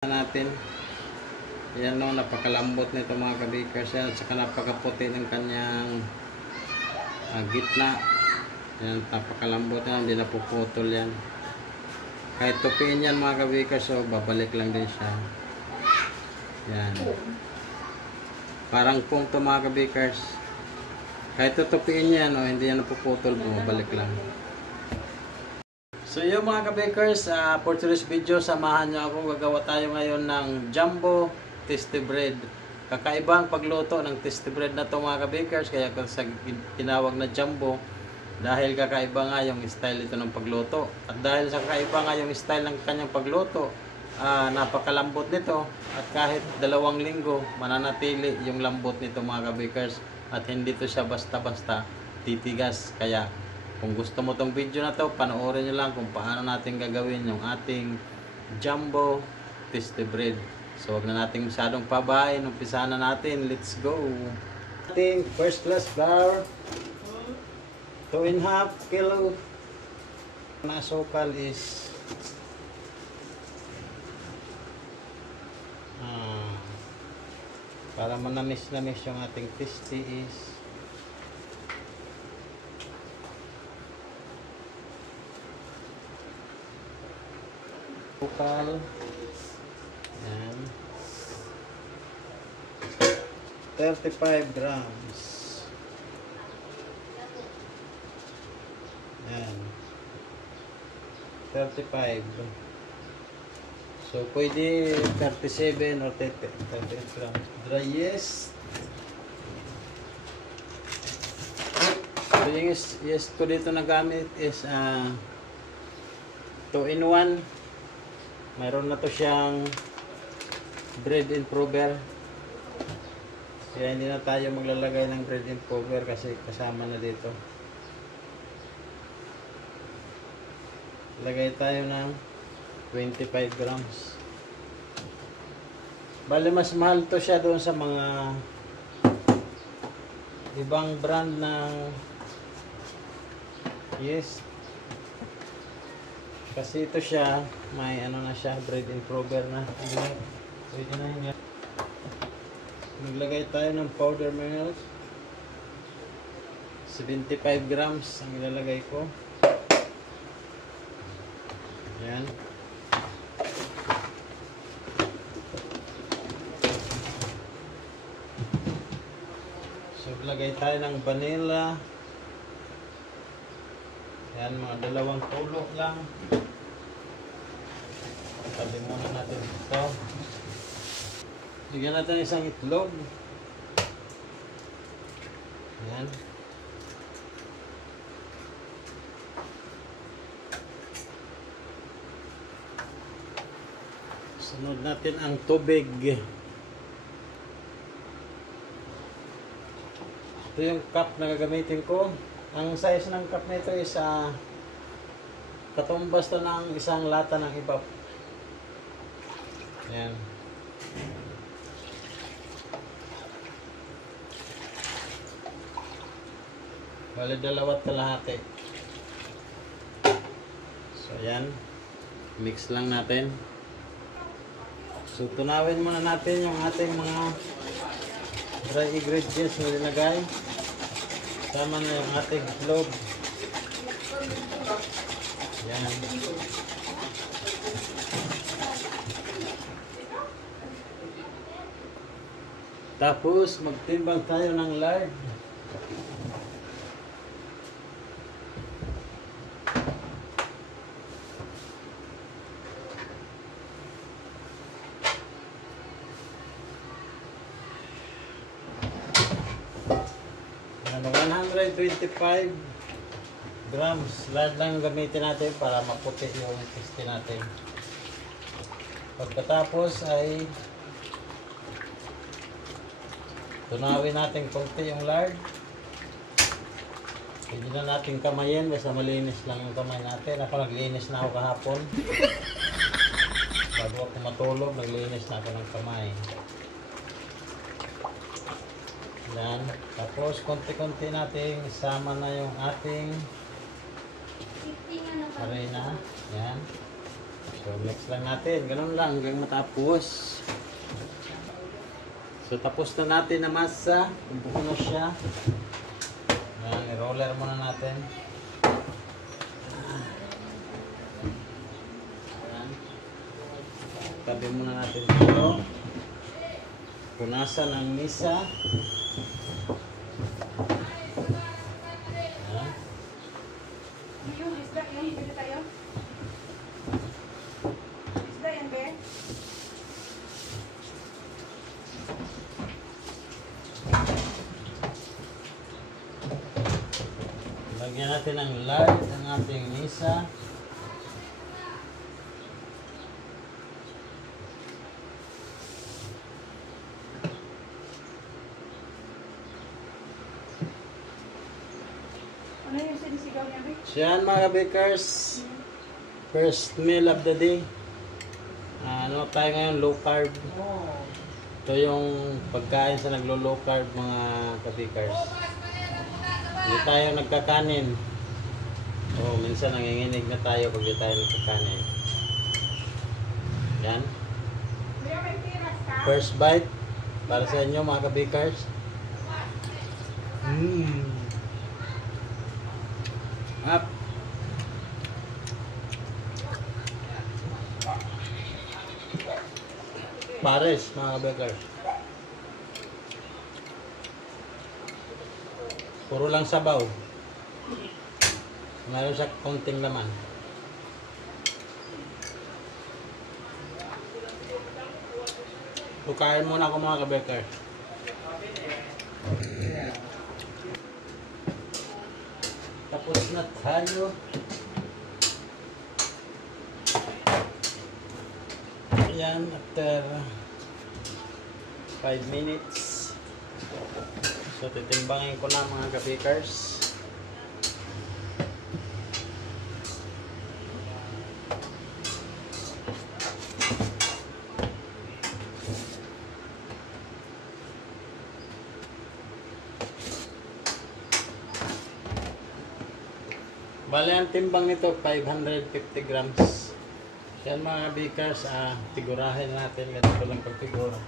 natin. Yan no, napakalambot nito mga kabikers yan, at saka napakaputi ng kanyang gitna. Yan, napakalambot yan, hindi napuputol yan. Kahit tupiin yan mga kabikers, so babalik lang din siya. Yan. Parang kung ito mga kabikers, kahit tutupiin yan, no, hindi yan napuputol, bumabalik lang. So yun mga kabakers, for today's video, samahan nyo ako. Gagawa tayo ngayon ng jumbo tasty bread. Kakaibang pagluto ng tasty bread na to mga kabakers, kaya tinawag na jumbo dahil kakaiba nga yung style ito ng pagluto. At dahil sa kakaiba nga yung style ng kanyang pagluto, napakalambot nito, at kahit 2 linggo mananatili yung lambot nito mga kabakers, at hindi to siya basta-basta titigas. Kaya kung gusto mo tong video na to, panoorin nyo lang kung paano natin gagawin yung ating jumbo tasty bread. So wag na natin masyadong pabahay, umpisa na natin. Let's go! Ating first class flour, 2.5 kilo. Ang asukal is para manamis-namis yung ating tasty is asukal. Yan. 35 grams. Yan. 35. So, pwede 37 or 38 grams. Dry yeast. So, yung yeast ko dito na gamit is 2-in-1. Mayroon na to siyang bread improver. Kaya hindi na tayo maglalagay ng bread improver kasi kasama na dito. Lagay tayo ng 25 grams. Bale, mas mahal to siya doon sa mga ibang brand ng yeast. Kasi ito siya, may ano na siya, bread improver na. Pwede na yun. Maglagay tayo ng powder milk. 75 grams ang ilalagay ko. Yan. So, maglagay tayo ng vanilla. Yan, mga 2 tulo lang. Tabi muna natin ito. Bigyan natin isang itlog. Yan. Sunod natin ang tubig. Ito yung cup na gagamitin ko. Ang size ng cup nito is katumbas to ng isang lata ng hibap. Yan. Bale, 2 kalahati. So, yan. Mix lang natin. So, tunawin muna natin yung ating mga dry ingredients na nilagay. Tama na yung ating itlog. Yan. Tapos, magtimbang tayo ng lard. Ano, 125 grams lard lang gamitin natin para maputi yung tasty natin. Pagkatapos ay tunawin natin konti yung lard. Pwede na natin kamayin basta malinis lang yung kamay natin. Ako naglinis na ako kahapon. Bago ako matulog, naglinis na ako ng kamay. Yan. Tapos konti-konti natin isama na yung ating harina. Yan. So, mix lang natin. Ganun lang hanggang matapos. So, tapos na natin na masa. Buko na siya. Yan, i-roller muna natin. Yan. Tabi muna natin ito. Punasan ang misa. Yan. Yung isda, yung bili tayo. Isda yan, be. Lagyan natin ng lard ang ating misa. Ano yung sinisigaw niya, be? So yan mga bakers, first meal of the day. Ano tayo ngayon, low carb. Ito yung pagkain sa naglo-low carb mga kabikers. Hindi tayo nagkakanin. Minsan nanginginig na tayo pag di tayo nagkakanin. Yan. First bite para sa inyo mga kabikers. Up. Pares mga kabikers. Puro lang sabaw. Meron siya konting laman. Tukain muna ako mga kabekers. Tapos na tayo. Ayan, after 5 minutes. So, titimbangin ko na mga kabikers. Bale, ang timbang nito 550 grams. Yan mga bakers, tigurahin natin. Ganito lang pagtigura.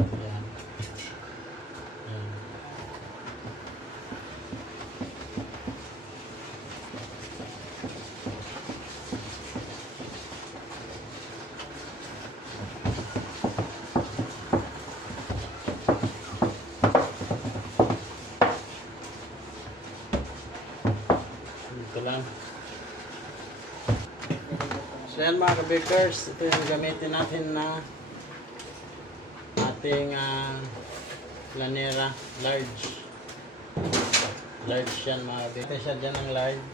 Yan. Yan. Ito lang. So yan mga kabakers, ito yung gamitin natin na ating lanera large. Large yan mga kabakers. Ito siya dyan ang large.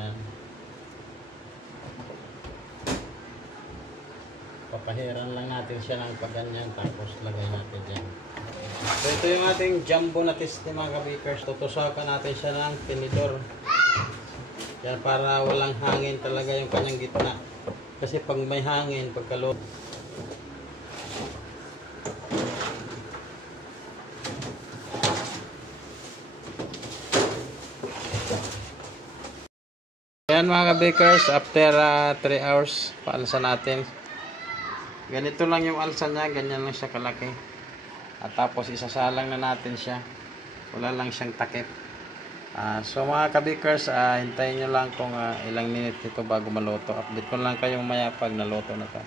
Yan. Papahiran lang natin siya ng paganyan tapos lagay natin dyan. So ito yung ating jumbo na testi mga kabakers. Tutusakan natin siya ng tinidor. Yan para walang hangin talaga yung kanyang gitna. Kasi pag may hangin, pagkalot. Yan mga kabakers, after 3 hours, paalsan natin. Ganito lang yung alsa niya, ganyan lang siya kalaki. At tapos isasalang na natin siya. Wala lang siyang takip. So mga kabikers, hintayin nyo lang kung ilang minute ito bago maluto. Update ko lang kayo maya pag naluto na to.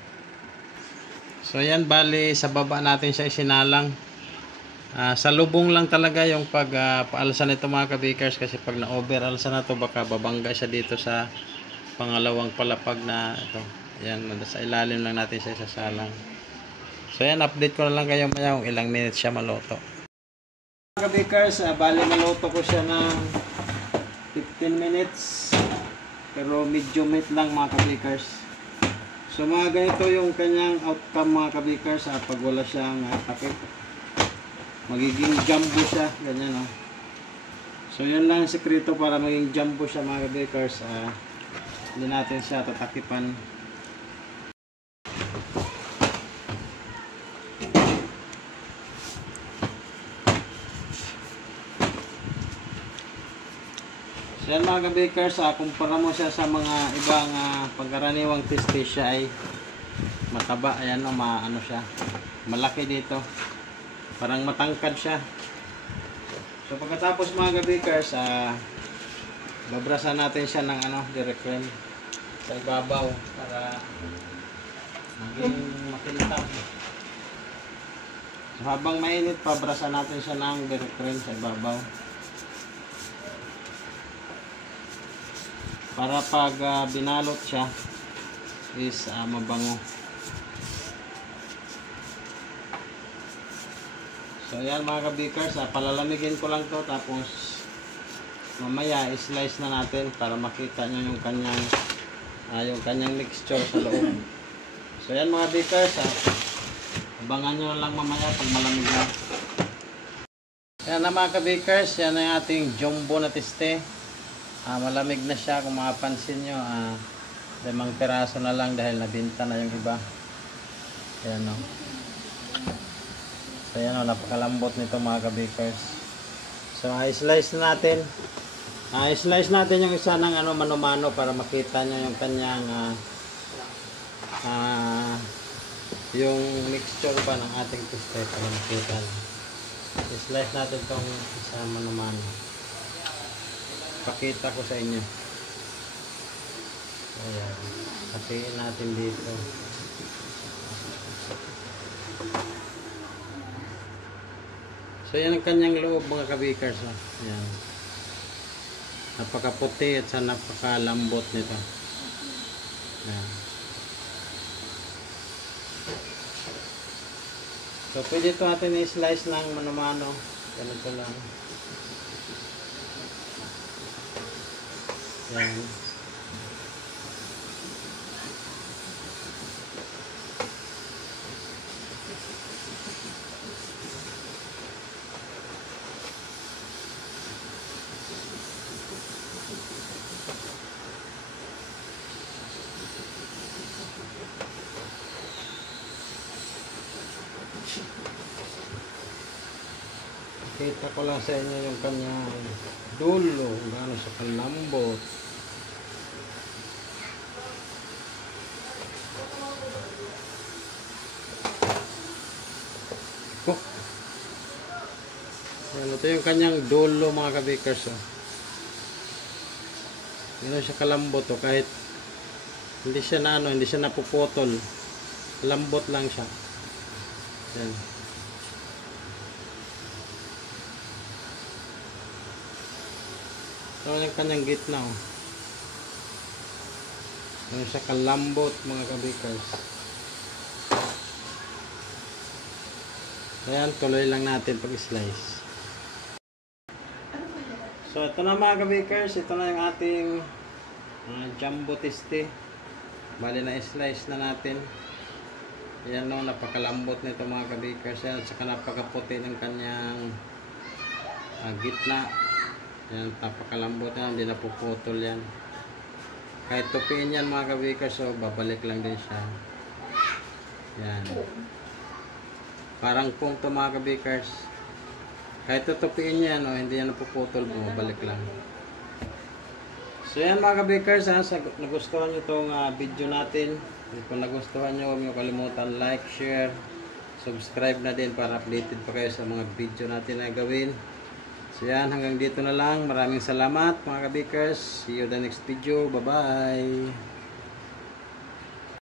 So yan, bali sa baba natin siya isinalang. Sa lubong lang talaga yung pag-paalsa nito mga kabikers, kasi pag na-over alsa na to baka babangga siya dito sa pangalawang palapag na ito. Yan, sa ilalim lang natin siya isasalang. So yan, update ko na lang kayo maya kung ilang minutes siya maluto. Mga kabikers, bali maluto ko siya ng 15 minutes, pero medium heat lang mga kabikers. So mga ganito yung kanyang outcome mga kabikers, pag wala siyang takip. Magiging jumbo siya, ganyan o. So yun lang ang sekreto para maging jumbo siya mga kabikers. Hindi natin siya tatakipan. So yan mga kabakers, kumpara mo siya sa mga ibang pagkaraniwang tiste, siya ay mataba. Ayan o, ano siya, malaki dito. Parang matangkad siya. So pagkatapos mga kabakers, babrasan natin siya ng direct cream sa ibabaw para maging makintab. So habang mainit, pabrasan natin siya ng direct cream sa ibabaw. Para pag binalot siya is mabango. So ayan mga kabakers, palalamigin ko lang to, tapos mamaya i-slice na natin para makita nyo yung kanyang mixture sa loob. So ayan mga bakers, abangan nyo lang mamaya pag malamig na. Ayan na mga kabakers, yan ang ating jumbo na tiste. Malamig na siya, kung makapansin nyo, 5 piraso na lang dahil nabinta na yung iba. Ayan o. So ayan o, napakalambot nito mga kabakers. So i-slice na natin. I-slice natin yung isa ng mano-mano para makita nyo yung kanyang yung mixture pa ng ating tiste para makita nyo. I-slice natin itong isa mano-mano. Pakita ko sa inyo. Ayan. Hatiin natin dito. So yan ang kanyang loob mga kabakers. Ayan. Napakaputi at napakalambot nito. Ayan. So pwede ito natin i-slice ng mano-mano. Ganito lang. Ayan. Kita ko lang sa inyo yung kanyang dulo, gaano sa kalambot. Ayan, ito yung kanyang dulo mga kabakers. Gaano siya kalambot kahit hindi siya hindi siya napuputol. Lambot lang siya. Ayan. Ito yung kanyang gitna. Ano siya kalambot mga kabakers. Ayan, tuloy lang natin pag-slice. So ito na mga kabakers, ito na yung ating jumbo tiste. Bali na i-slice na natin. Ayan no, napakalambot nito mga kabakers. Ayan, at saka napakaputi ng kanyang gitna. Ayan, napakalambot yan, hindi napuputol yan. Kahit tupiin yan mga kabakers, so babalik lang din siya. Ayan. Parang pong ito mga kabakers. Kahit tutupiin yan, hindi yan napuputol, bumabalik lang. So yan mga kabakers, nagustuhan nyo itong video natin. Kung nagustuhan nyo, huwag nyo kalimutan like, share, subscribe na din para updated pa kayo sa mga video natin na gawin. So yan, hanggang dito na lang. Maraming salamat mga kabakers. See you the next video. Bye-bye.